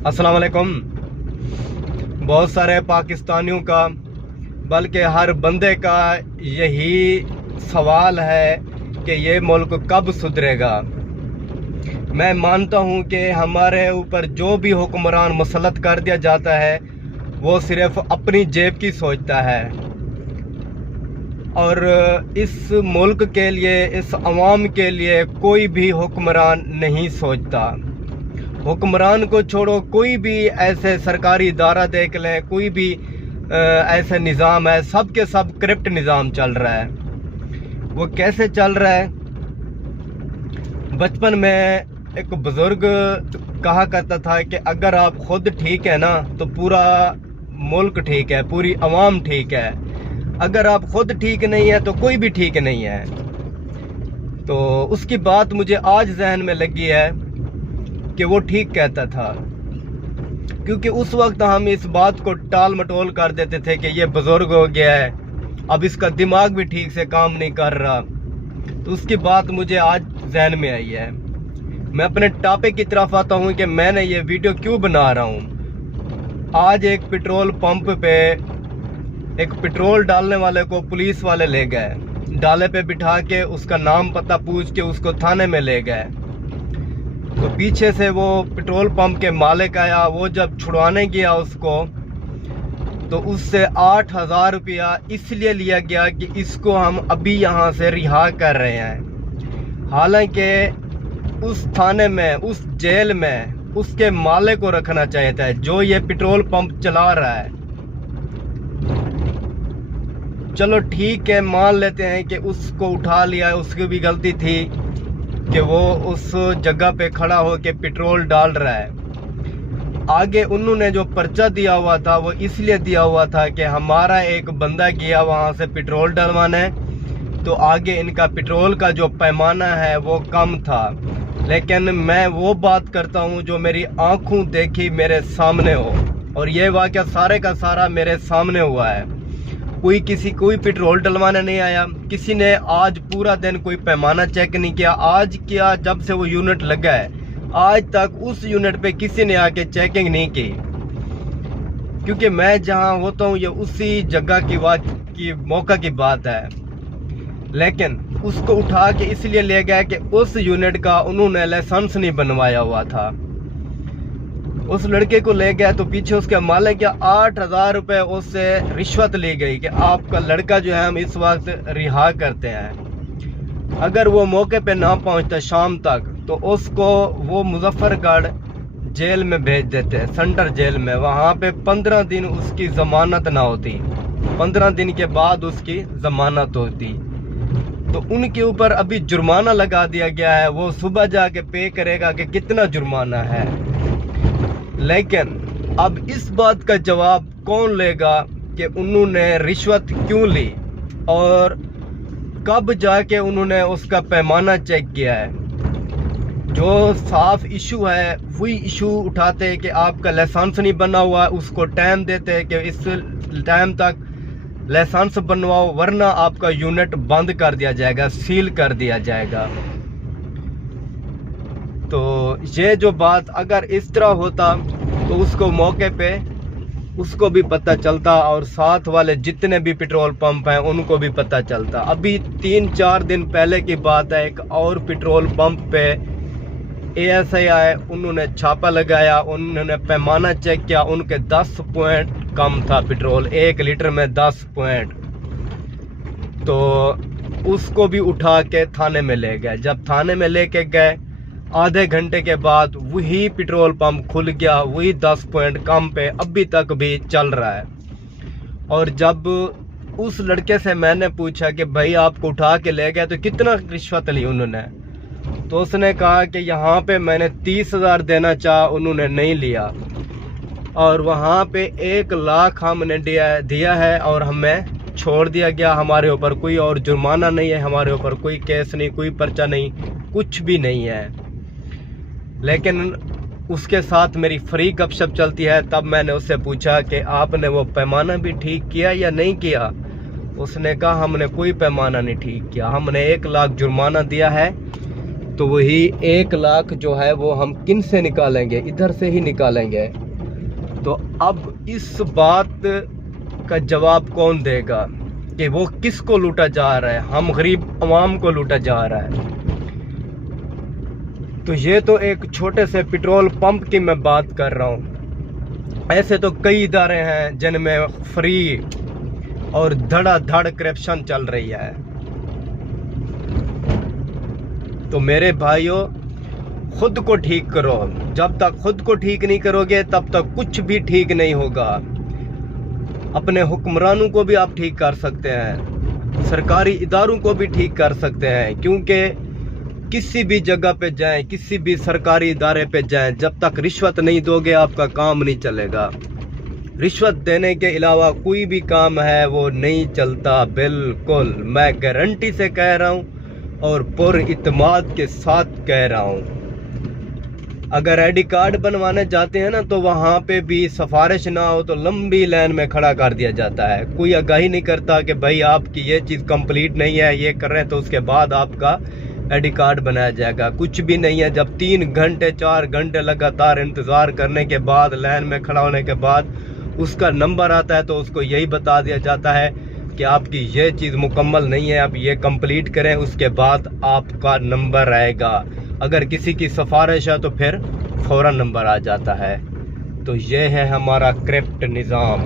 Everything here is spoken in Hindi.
अस्सलाम वालेकुम। बहुत सारे पाकिस्तानियों का बल्कि हर बंदे का यही सवाल है कि ये मुल्क कब सुधरेगा। मैं मानता हूँ कि हमारे ऊपर जो भी हुक्मरान मुसल्लत कर दिया जाता है वो सिर्फ अपनी जेब की सोचता है और इस मुल्क के लिए, इस अवाम के लिए कोई भी हुक्मरान नहीं सोचता। हुक्मरान को छोड़ो, कोई भी ऐसे सरकारी इदारा देख लें, कोई भी ऐसे निज़ाम है, सब के सब करप्ट निज़ाम चल रहा है। वो कैसे चल रहा है? बचपन में एक बुज़ुर्ग कहा करता था कि अगर आप खुद ठीक है ना तो पूरा मुल्क ठीक है, पूरी अवाम ठीक है। अगर आप खुद ठीक नहीं है तो कोई भी ठीक नहीं है। तो उसकी बात मुझे आज जहन में लगी है कि वो ठीक कहता था, क्योंकि उस वक्त हम इस बात को टाल मटोल कर देते थे कि ये बुजुर्ग हो गया है, अब इसका दिमाग भी ठीक से काम नहीं कर रहा। तो उसकी बात मुझे आज जहन में आई है। मैं अपने टॉपिक की तरफ आता हूँ कि मैंने ये वीडियो क्यों बना रहा हूँ। आज एक पेट्रोल पंप पे एक पेट्रोल डालने वाले को पुलिस वाले ले गए, डाले पे बिठा के उसका नाम पता पूछ के उसको थाने में ले गए। तो पीछे से वो पेट्रोल पंप के मालिक आया, वो जब छुड़वाने गया उसको तो उससे 8,000 रुपया इसलिए लिया गया कि इसको हम अभी यहाँ से रिहा कर रहे हैं। हालांकि उस थाने में, उस जेल में उसके मालिक को रखना चाहिए था जो ये पेट्रोल पंप चला रहा है। चलो ठीक है, मान लेते हैं कि उसको उठा लिया, उसकी भी गलती थी कि वो उस जगह पे खड़ा हो के पेट्रोल डाल रहा है। आगे उन्होंने जो पर्चा दिया हुआ था वो इसलिए दिया हुआ था कि हमारा एक बंदा गया वहाँ से पेट्रोल डलवाने, तो आगे इनका पेट्रोल का जो पैमाना है वो कम था। लेकिन मैं वो बात करता हूँ जो मेरी आंखों देखी, मेरे सामने हो, और ये वाक़या सारे का सारा मेरे सामने हुआ है। कोई पेट्रोल डलवाने नहीं आया, किसी ने आज पूरा दिन कोई पैमाना चेक नहीं किया। आज किया, जब से वो यूनिट लगा है आज तक उस यूनिट पे किसी ने आके चेकिंग नहीं की। क्योंकि मैं जहां होता हूं ये उसी जगह की मौका की बात है। लेकिन उसको उठा के इसलिए ले गया कि उस यूनिट का उन्होंने लाइसेंस नहीं बनवाया हुआ था। उस लड़के को ले गया तो पीछे उसके मालिक क्या 8,000 रुपये उससे रिश्वत ली गई कि आपका लड़का जो है हम इस वक्त रिहा करते हैं। अगर वो मौके पे ना पहुंचता शाम तक तो उसको वो मुजफ्फरगढ़ जेल में भेज देते, सेंटर जेल में। वहाँ पे 15 दिन उसकी ज़मानत ना होती, 15 दिन के बाद उसकी ज़मानत होती। तो उनके ऊपर अभी जुर्माना लगा दिया गया है, वो सुबह जाके पे करेगा कि कितना जुर्माना है। लेकिन अब इस बात का जवाब कौन लेगा कि उन्होंने रिश्वत क्यों ली और कब जाके उन्होंने उसका पैमाना चेक किया है। जो साफ इशू है वही इशू उठाते कि आपका लाइसेंस नहीं बना हुआ, उसको टाइम देते कि इस टाइम तक लाइसेंस बनवाओ वरना आपका यूनिट बंद कर दिया जाएगा, सील कर दिया जाएगा। तो ये जो बात अगर इस तरह होता तो उसको मौके पे उसको भी पता चलता और साथ वाले जितने भी पेट्रोल पंप हैं उनको भी पता चलता। अभी 3-4 दिन पहले की बात है, एक और पेट्रोल पंप पे ASI आए, उन्होंने छापा लगाया, उन्होंने पैमाना चेक किया, उनके 10 पॉइंट कम था पेट्रोल, 1 लीटर में 10 पॉइंट। तो उसको भी उठा के थाने में ले गए। जब थाने में लेके गए आधे घंटे के बाद वही पेट्रोल पंप खुल गया, वही 10 पॉइंट कम पे अभी तक भी चल रहा है। और जब उस लड़के से मैंने पूछा कि भाई आपको उठा के ले गए तो कितना रिश्वत ली उन्होंने, तो उसने कहा कि यहाँ पे मैंने 30,000 देना चाहा, उन्होंने नहीं लिया, और वहाँ पे 1 लाख हमने दिया है और हमें छोड़ दिया गया। हमारे ऊपर कोई और जुर्माना नहीं है, हमारे ऊपर कोई केस नहीं, कोई पर्चा नहीं, कुछ भी नहीं है। लेकिन उसके साथ मेरी फ्री गपशप चलती है। तब मैंने उससे पूछा कि आपने वो पैमाना भी ठीक किया या नहीं किया। उसने कहा हमने कोई पैमाना नहीं ठीक किया, हमने 1 लाख जुर्माना दिया है तो वही 1 लाख जो है वो हम किन से निकालेंगे, इधर से ही निकालेंगे। तो अब इस बात का जवाब कौन देगा कि वो किसको लूटा जा रहा है? हम गरीब अवाम को लूटा जा रहा है। तो ये तो एक छोटे से पेट्रोल पंप की मैं बात कर रहा हूँ। ऐसे तो कई इदारे हैं जिनमें फ्री और धड़ाधड़ करप्शन चल रही है। तो मेरे भाइयों, खुद को ठीक करो। जब तक खुद को ठीक नहीं करोगे तब तक कुछ भी ठीक नहीं होगा। अपने हुक्मरानों को भी आप ठीक कर सकते हैं, सरकारी इदारों को भी ठीक कर सकते हैं, क्योंकि किसी भी जगह पे जाएं, किसी भी सरकारी इदारे पे जाएं, जब तक रिश्वत नहीं दोगे आपका काम नहीं चलेगा। रिश्वत देने के अलावा कोई भी काम है वो नहीं चलता। बिल्कुल, मैं गारंटी से कह रहा हूँ और पुर इत्माद के साथ कह रहा हूँ। अगर आईडी कार्ड बनवाने जाते हैं ना, तो वहाँ पे भी सिफारिश ना हो तो लंबी लाइन में खड़ा कर दिया जाता है। कोई आगाही नहीं करता कि भाई आपकी ये चीज़ कंप्लीट नहीं है, ये कर रहे हैं तो उसके बाद आपका आईडी कार्ड बनाया जाएगा। कुछ भी नहीं है। जब 3 घंटे 4 घंटे लगातार इंतज़ार करने के बाद, लाइन में खड़ा होने के बाद उसका नंबर आता है, तो उसको यही बता दिया जाता है कि आपकी ये चीज़ मुकम्मल नहीं है, आप ये कंप्लीट करें, उसके बाद आपका नंबर आएगा। अगर किसी की सिफारिश है तो फिर फ़ौरन नंबर आ जाता है। तो ये है हमारा करप्ट निज़ाम।